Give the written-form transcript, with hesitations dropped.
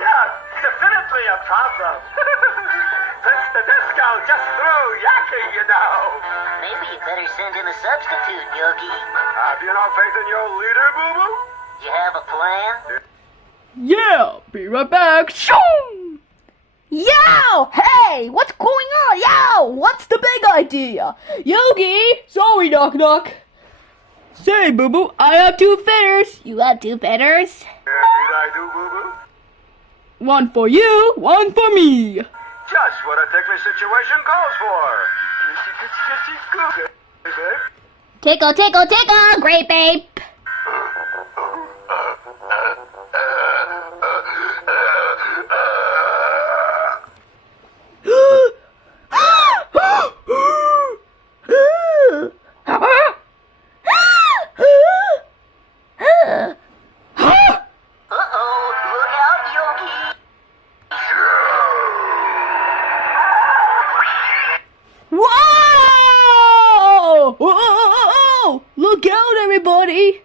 yeah, definitely a problem. Since the disco just threw Yaki, you know. Maybe you better send in a substitute, Yogi. Have you no faith in your leader, Boo-Boo? You have a plan? Yeah, be right back. Shoo! Yo! Hey! What's going on? Yo! What's the big idea? Yogi! Sorry, Knock Knock. Say, Boo Boo, I have 2 fitters. You have 2 fitters? Did I do, Boo-Boo? One for you, one for me. Just what a ticklish situation calls for. Good, babe. Tickle, tickle, tickle, great babe. Uh-oh, look out, Yogi. Whoa! Whoa! Look out, everybody!